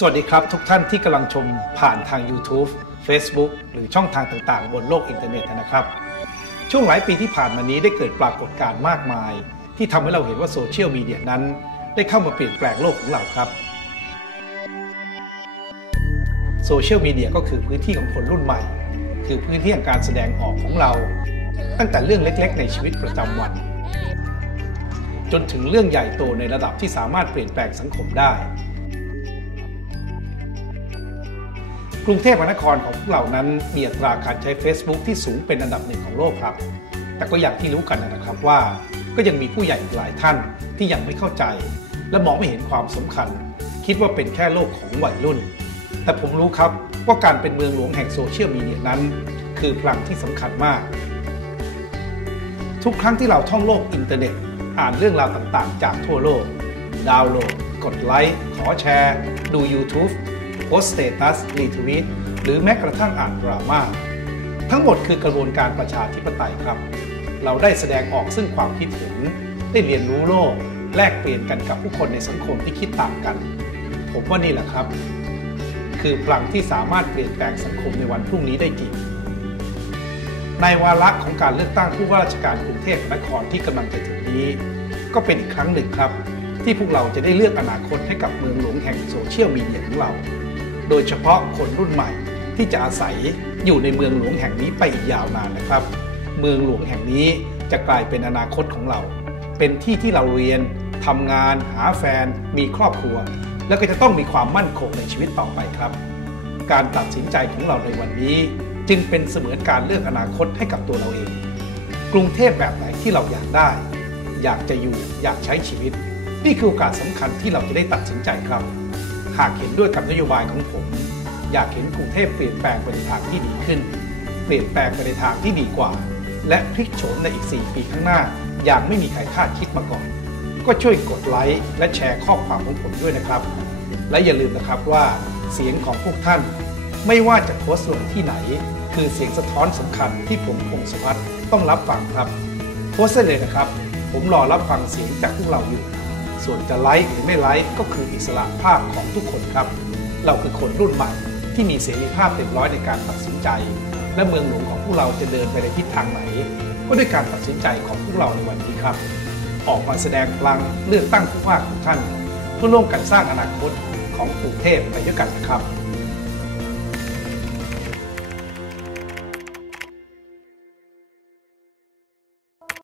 สวัสดีครับ ทุกท่านที่กำลังชมผ่านทาง YouTube Facebook หรือช่องทางต่างๆ บนโลกอินเทอร์เน็ตนะครับ ช่วงหลายปีที่ผ่านมานี้ได้เกิดปรากฏการณ์มากมาย ที่ทำให้เราเห็นว่าโซเชียลมีเดียนั้น ได้เข้ามาเปลี่ยนแปลงโลกของเราครับโซเชียลมีเดียก็คือพื้นที่ของคนรุ่นใหม่ คือพื้นที่แห่งการแสดงออกของเรา ตั้งแต่เรื่องเล็กๆ ในชีวิตประจำวัน จนถึงเรื่องใหญ่โตในระดับที่สามารถเปลี่ยนแปลงสังคมได้ กรุงเทพมหานครของพวกเรานั้นมีอัตราการใช้ Facebook ที่สูงเป็นอันดับหนึ่งของโลกครับ แต่ก็อย่างที่รู้กันนะครับว่า ก็ยังมีผู้ใหญ่หลายท่านที่ยังไม่เข้าใจ และมองไม่เห็นความสำคัญ คิดว่าเป็นแค่โลกของวัยรุ่น แต่ผมรู้ครับว่าการเป็นเมืองหลวงแห่งโซเชียลมีเดียนั้น คือพลังที่สำคัญมาก ทุกครั้งที่เราท่องโลกอินเทอร์เน็ต อ่านเรื่องราวต่างๆ จากทั่วโลก ดาวน์โหลด กดไลค์ขอแชร์ ดู YouTube โพสต์สเตตัสรีทวีตหรือแม้กระทั่งอ่านดราม่าทั้งหมดคือกระบวนการประชาธิปไตยครับ เราได้แสดงออกซึ่งความคิดเห็น ได้เรียนรู้โลก แลกเปลี่ยนกันกับผู้คนในสังคมที่คิดต่างกัน ผมว่านี่แหละครับ คือพลังที่สามารถเปลี่ยนแปลงสังคมในวันพรุ่งนี้ได้จริงในวาระของการเลือกตั้งผู้ว่าราชการกรุงเทพมหานครที่กำลังจะถึงนี้ ก็เป็นอีกครั้งหนึ่งครับ ที่พวกเราจะได้เลือกอนาคตให้กับเมืองหลวงแห่งโซเชียลมีเดียของเรา โดยเฉพาะคนรุ่นใหม่ที่จะอาศัยอยู่ในเมืองหลวงแห่งนี้ไปอีกยาวนานนะครับ เมืองหลวงแห่งนี้จะกลายเป็นอนาคตของเรา เป็นที่ที่เราเรียนทำงานหาแฟน มีครอบครัว แล้วก็จะต้องมีความมั่นคงในชีวิตต่อไปครับ การตัดสินใจของเราในวันนี้ จึงเป็นเสมือนการเลือกอนาคตให้กับตัวเราเอง กรุงเทพแบบไหนที่เราอยากได้ อยากจะอยู่อยากใช้ชีวิต นี่คือโอกาสสำคัญที่เราจะได้ตัดสินใจครับ หากเห็นด้วยกับนโยบายของผม อยากเห็นกรุงเทพเปลี่ยนแปลงไปในทางที่ดีขึ้น เปลี่ยนแปลงไปในทางที่ดีกว่า และพลิกโฉมในอีก 4 ปีข้างหน้า อย่างไม่มีใครคาดคิดมาก่อน ก็ช่วยกดไลค์และแชร์ข้อความของผมด้วยนะครับ และอย่าลืมนะครับว่าเสียงของพวกท่าน ไม่ว่าจะโพสต์ลงที่ไหน คือเสียงสะท้อนสำคัญที่ผมพงศวัตรต้องรับฟังครับโพสต์เลยนะครับ ผมรอรับฟังเสียงจากพวกเราอยู่ ส่วนจะไลค์หรือไม่ไลค์ก็คืออิสระภาพของทุกคนครับ เราคือคนรุ่นใหม่ที่มีเสรีภาพเต็มร้อยในการตัดสินใจ และเมืองหลวงของพวกเราจะเดินไปในทิศทางไหน ก็ด้วยการตัดสินใจของพวกเราในวันนี้ครับ ออกมาแสดงพลังเลือกตั้งผู้ว่าของท่านเพื่อร่วมกันสร้างอนาคตของกรุงเทพไปด้วยกันนะครับ